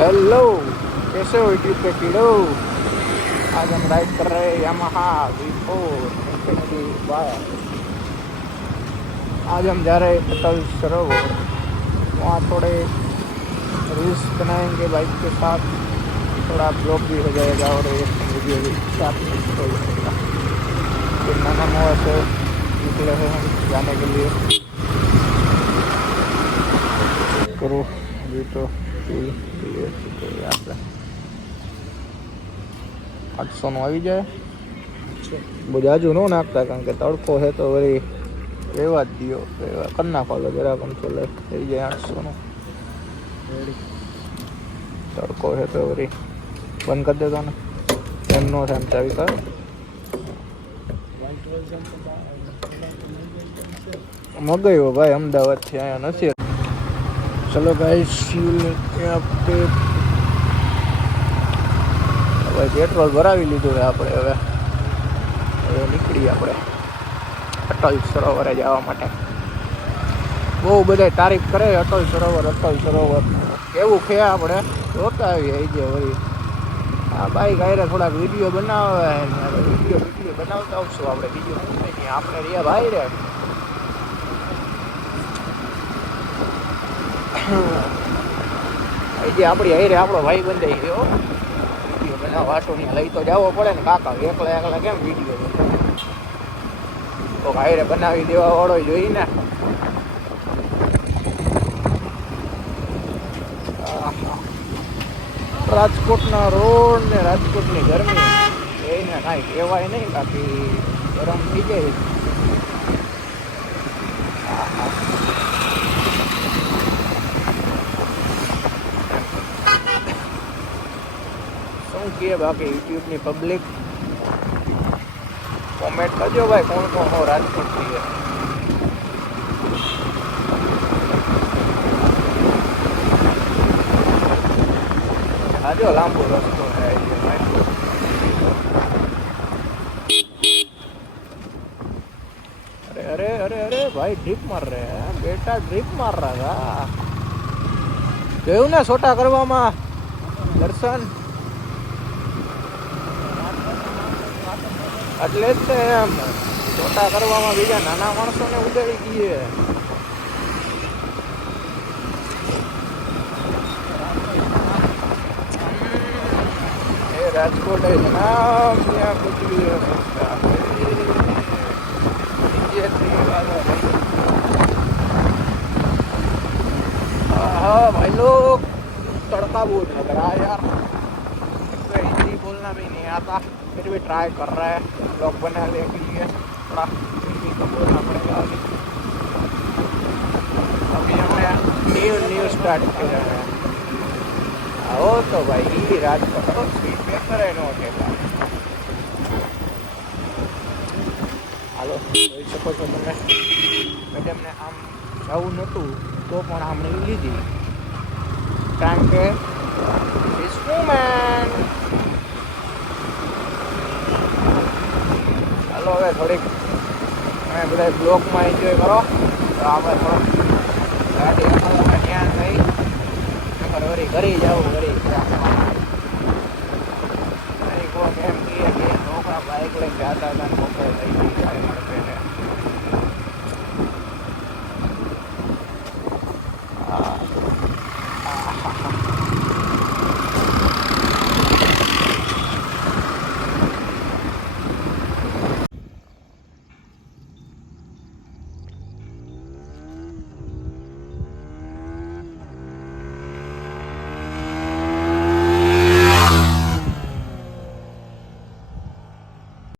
Hello, कैसे हो YouTube पे कीड़ो। आज हम राइड कर रहे हैं यामाहा V4 इंफिनिटी वाई। आज हम जा रहे हैं अटल सरोवर, वहाँ थोड़े रील्स बनाएंगे बाइक के साथ, थोड़ा ब्लॉग भी हो जाएगा और एक वीडियो भी साथ में हो जाएगा। फिर नाना मोआ से निकले हैं हम जाने के लिए। करो अभी तो यहाँ पे 800 નો આવી જાય બહુ જાજુ ન નાખતા, કારણ કે તડકો છે તો વળી રહેવા જ દો, કરી નાખો જરા પણ ચોલે થઈ જાય 800 નો। તડકો છે તો વળી બંધ કરી દેતો ને, એમ નો થાય, એમ ચાવી કર મગાવ્યો ભાઈ અમદાવાદથી, અહીંયા નથી। ચલો ગાઈસ यहाँ पे હવે પેટ્રોલ ભરાવી લીધું છે આપણે। હવે નીકળીએ આપણે અટલ સરોવરે જવા માટે। બહુ બધા તારીફ કરે અટલ સરોવર કેવું છે, આપણે જોતા આવીએ જે વળી આ બાઈક આયરે થોડાક વિડીયો બનાવે, વિડીયો બનાવતા આવશું આપણે। બીજું આપણે રહ્યા ભાઈ રે જે આપણી હારે આપણો ભાઈ બંધાઈ ગયો વિડીયો બનાવવા વાટો ને લઈ તો જવો પડે ને કાકા, એકલા કેમ વિડીયો તો હારે બનાવી દેવા વાળો જોઈ ને। રાજકોટના રોડ ને રાજકોટની ગરમી એને કાંઈ કહેવાય નહીં, બાકી ગરમ થઈ જાય। શું કહે બાકી યુટ્યુબની પબ્લિક, કોમેન્ટ કરજો ભાઈ કોણ કોણ હો રાજકોટથી છે। હાજો લાંબો રસ્તો છે अरे अरे अरे भाई ड्रिप मार रहे हैं बेटा, ड्रिप मार रहा था। જોયું ને છોટા કરવામાં દર્શન, એટલે જ તે એમ છોટા કરવામાં બીજા નાના માણસોને ઉડાડી દઈએ। એ રાજકોટ है जनाब, यहाँ कुछ भी हो सकता है। हाँ भाई लोग, तड़का बहुत लग रहा है यार, तो हिंदी बोलना भी नहीं आता, फिर भी ट्राई कर रहा है ब्लॉग बनाने के लिए, थोड़ा हिंदी तो बोलना पड़ेगा। अभी हमने न्यू स्टार्ट किया है। आओ तो भाई राजकोट स्पीड पेपर है नो टेका, હાલો જોઈ શકો છો તમે। મેડમને આમ જવું નહોતું તો પણ આમ લઈ લીધી, કારણ કે વુમેન। હાલો હવે થોડીક તમે બધા બ્લોગમાં એન્જોય કરો, તો આપણે થોડોક ગાડી હલાવવા ધ્યાન થઈ, નકર વળી ઘરે જાવ ઘરે કોક એમ કહે કે છોકરા બાઇક લઈને જતા હતા, છોકરા લઈ ગઈ જાય મળશે ને।